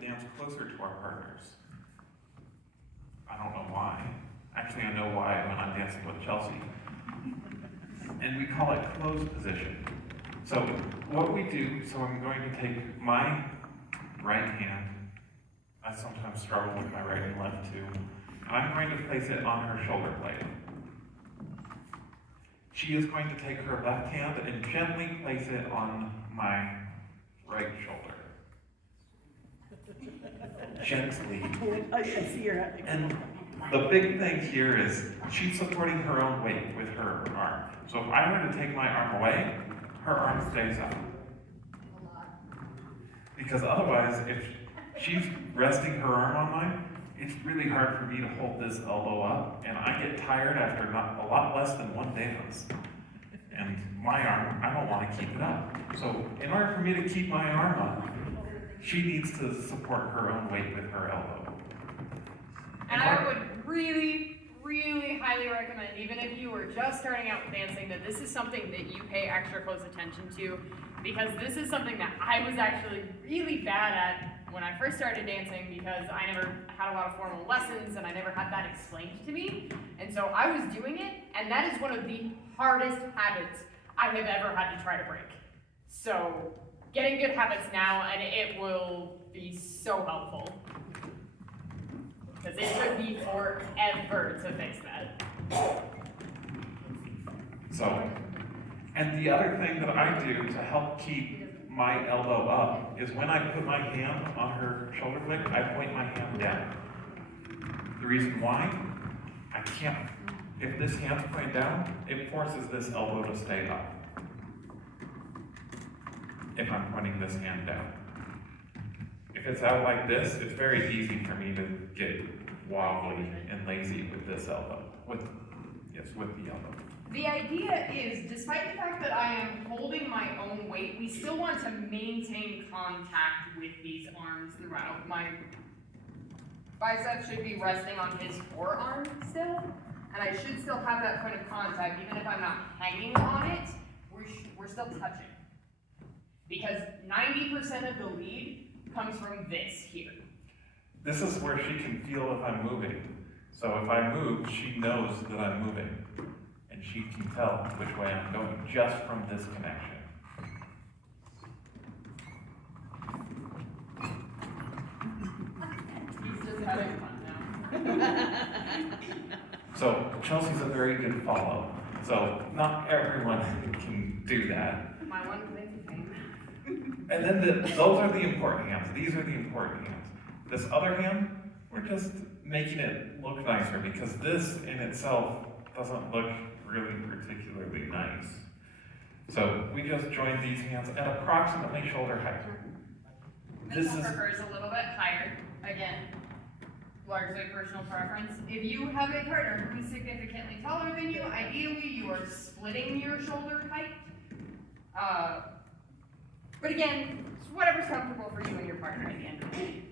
to dance closer to our partners. I don't know why. Actually, I know why when I'm dancing with Chelsea. And we call it closed position. So what we do, so I'm going to take my right hand, I sometimes struggle with my right and left too, and I'm going to place it on her shoulder blade. She is going to take her left hand and gently place it on my right shoulder. Gently. I see your head. And the big thing here is she's supporting her own weight with her arm. So if I were to take my arm away, her arm stays up. Because otherwise, if she's resting her arm on mine, it's really hard for me to hold this elbow up, and I get tired after not a lot less than one dance. And my arm, I don't want to keep it up. So in order for me to keep my arm up, she needs to support her own weight with her elbow. And I would really, really highly recommend, even if you were just starting out with dancing, that this is something that you pay extra close attention to, because this is something that I was actually really bad at when I first started dancing, because I never had a lot of formal lessons and I never had that explained to me. And so I was doing it, and that is one of the hardest habits I have ever had to try to break. So getting good habits now, and it will be so helpful. Because it took me forever to fix that. So, and the other thing that I do to help keep my elbow up is when I put my hand on her shoulder blade, I point my hand down. The reason why, I can't, if this hand's pointed down, it forces this elbow to stay up. If I'm pointing this hand down. If it's out like this, it's very easy for me to get wobbly and lazy with this elbow. With the elbow. The idea is, despite the fact that I am holding my own weight, we still want to maintain contact with these arms throughout. My bicep should be resting on his forearm still, and I should still have that point of contact, even if I'm not hanging on it, we're still touching. Because 90% of the lead comes from this here. This is where she can feel if I'm moving. So if I move, she knows that I'm moving. And she can tell which way I'm going just from this connection. He's just having fun now. So Chelsea's a very good follow. So not everyone can do that. My one fancy thing. And then those are the important hands. These are the important hands. This other hand, we're just making it look nicer because this in itself doesn't look really particularly nice. So we just join these hands at approximately shoulder height. This prefers a little bit higher. Again, largely personal preference. If you have a partner who's significantly taller than you, ideally you are splitting your shoulder height. But again, it's whatever's comfortable for you and your partner at the end of the day.